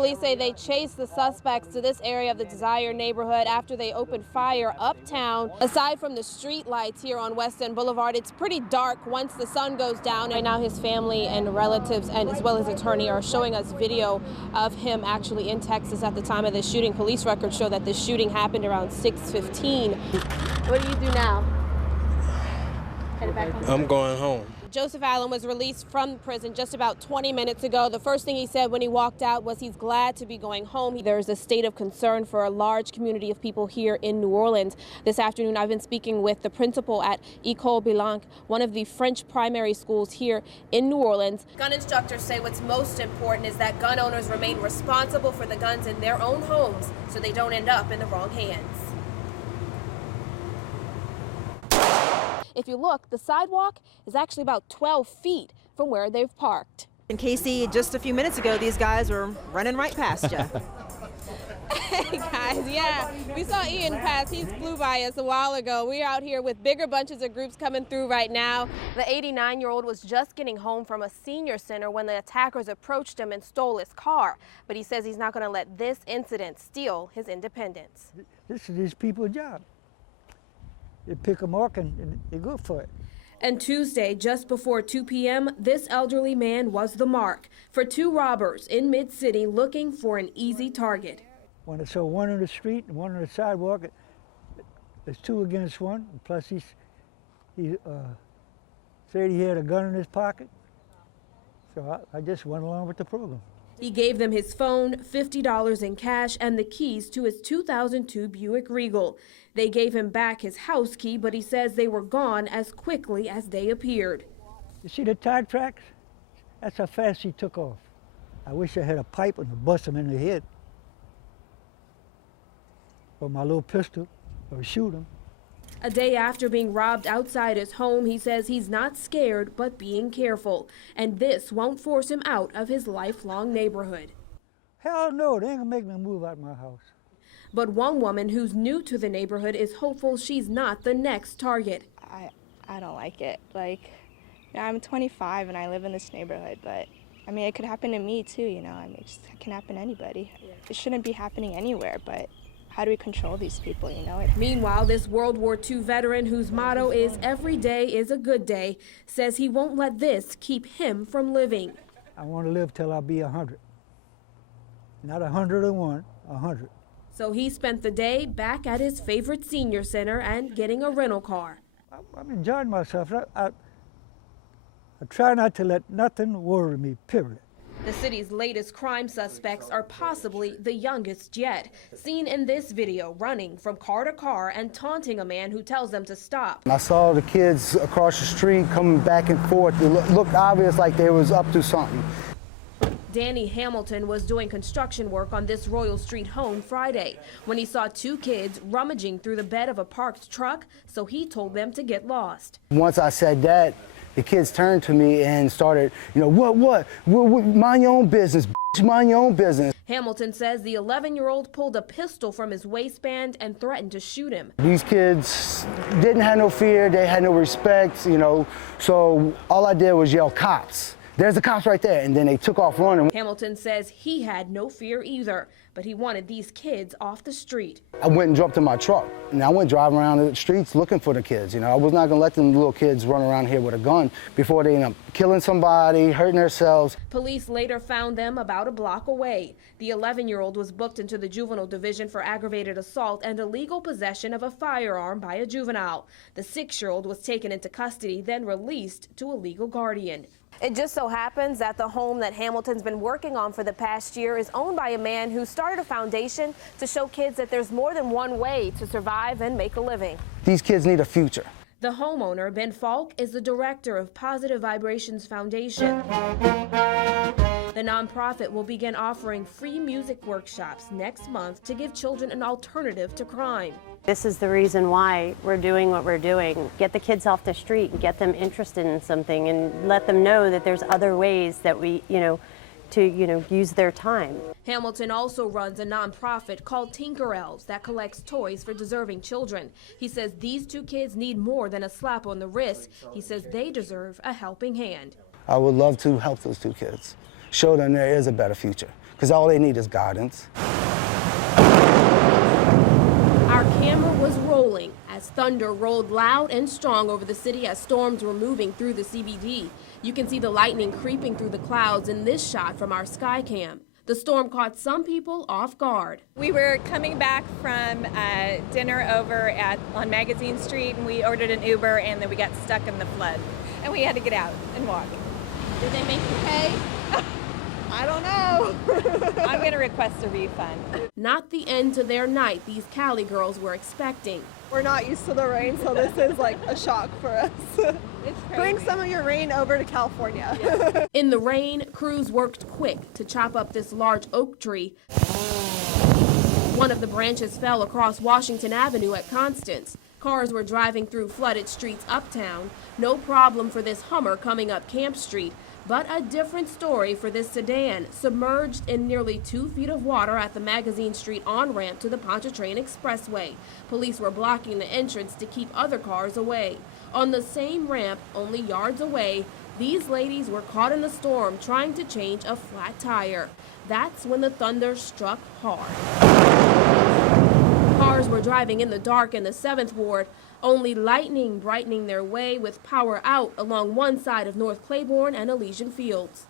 Police say they chased the suspects to this area of the Desire neighborhood after they opened fire uptown. Aside from the street lights here on West End Boulevard, it's pretty dark once the sun goes down. Right now his family and relatives and as well as attorney are showing us video of him actually in Texas at the time of the shooting. Police records show that this shooting happened around 6:15. What do you do now? Headed back home? I'm going home. Joseph Allen was released from prison just about 20 minutes ago. The first thing he said when he walked out was he's glad to be going home. There's a state of concern for a large community of people here in New Orleans. This afternoon, I've been speaking with the principal at École Bilanque, one of the French primary schools here in New Orleans. Gun instructors say what's most important is that gun owners remain responsible for the guns in their own homes so they don't end up in the wrong hands. If you look, the sidewalk is actually about 12 feet from where they've parked. And Casey, just a few minutes ago, these guys were running right past you. Hey guys, yeah, we saw Ian pass. He flew by us a while ago. We're out here with bigger bunches of groups coming through right now. The 89-year-old was just getting home from a senior center when the attackers approached him and stole his car. But he says he's not going to let this incident steal his independence. This is these people's job. They pick a mark and they go for it. And Tuesday, just before 2 p.m., this elderly man was the mark for two robbers in Mid-City looking for an easy target. When I saw one on the street and one on the sidewalk, there's two against one. Plus he said he had a gun in his pocket. So I just went along with the program. He gave them his phone, $50 in cash, and the keys to his 2002 Buick Regal. They gave him back his house key, but he says they were gone as quickly as they appeared. You see the tire tracks? That's how fast he took off. I wish I had a pipe and bust him in the head. Or my little pistol, or shoot him. A day after being robbed outside his home, he says he's not scared, but being careful. And this won't force him out of his lifelong neighborhood. Hell no, they ain't gonna make me move out of my house. But one woman who's new to the neighborhood is hopeful she's not the next target. I don't like it. Like, you know, I'm 25 and I live in this neighborhood, but I mean, it could happen to me too, you know. I mean, it can happen to anybody. Yeah. It shouldn't be happening anywhere, but how do we control these people, you know? Meanwhile, this World War II veteran, whose motto is "Every day is a good day," says he won't let this keep him from living. I want to live till I'll be 100. Not 101, 100. So he spent the day back at his favorite senior center and getting a rental car. I'm enjoying myself. I try not to let nothing worry me, period. The city's latest crime suspects are possibly the youngest yet, seen in this video running from car to car and taunting a man who tells them to stop. I saw the kids across the street coming back and forth. It looked obvious like they was up to something. Danny Hamilton was doing construction work on this Royal Street home Friday when he saw two kids rummaging through the bed of a parked truck, so he told them to get lost. Once I said that, the kids turned to me and started, you know, what, mind your own business, mind your own business. Hamilton says the 11-year-old pulled a pistol from his waistband and threatened to shoot him. These kids didn't have no fear, they had no respect, you know, so all I did was yell, "Cops." There's the cops right there, and then they took off running. Hamilton says he had no fear either, but he wanted these kids off the street. I went and jumped in my truck, and I went driving around the streets looking for the kids. You know, I was not gonna let them little kids run around here with a gun before they end up killing somebody, hurting themselves. Police later found them about a block away. The 11-year-old was booked into the juvenile division for aggravated assault and illegal possession of a firearm by a juvenile. The 6-year-old was taken into custody, then released to a legal guardian. It just so happens that the home that Hamilton's been working on for the past year is owned by a man who started a foundation to show kids that there's more than one way to survive and make a living. These kids need a future. The homeowner, Ben Falk, is the director of Positive Vibrations Foundation. The nonprofit will begin offering free music workshops next month to give children an alternative to crime. This is the reason why we're doing what we're doing. Get the kids off the street and get them interested in something and let them know that there's other ways that we, to use their time. Hamilton also runs a nonprofit called Tinker Elves that collects toys for deserving children. He says these two kids need more than a slap on the wrist. He says they deserve a helping hand. I would love to help those two kids, show them there is a better future. because all they need is guidance. Our camera was rolling as thunder rolled loud and strong over the city as storms were moving through the CBD. You can see the lightning creeping through the clouds in this shot from our sky cam. The storm caught some people off guard. We were coming back from dinner over on Magazine Street, and we ordered an Uber, and then we got stuck in the flood, and we had to get out and walk. Did they make you pay? I don't know. I'm going to request a refund. Not the end to their night these Cali girls were expecting. We're not used to the rain, so this is like a shock for us. It's crazy. Bring some of your rain over to California. Yeah. In the rain, crews worked quick to chop up this large oak tree. One of the branches fell across Washington Avenue at Constance. Cars were driving through flooded streets uptown. No problem for this Hummer coming up Camp Street. But a different story for this sedan, submerged in nearly 2 feet of water at the Magazine Street on-ramp to the Pontchartrain Expressway. Police were blocking the entrance to keep other cars away. On the same ramp, only yards away, these ladies were caught in the storm trying to change a flat tire. That's when the thunder struck hard. Cars were driving in the dark in the 7th Ward, only lightning brightening their way with power out along one side of North Claiborne and Elysian Fields.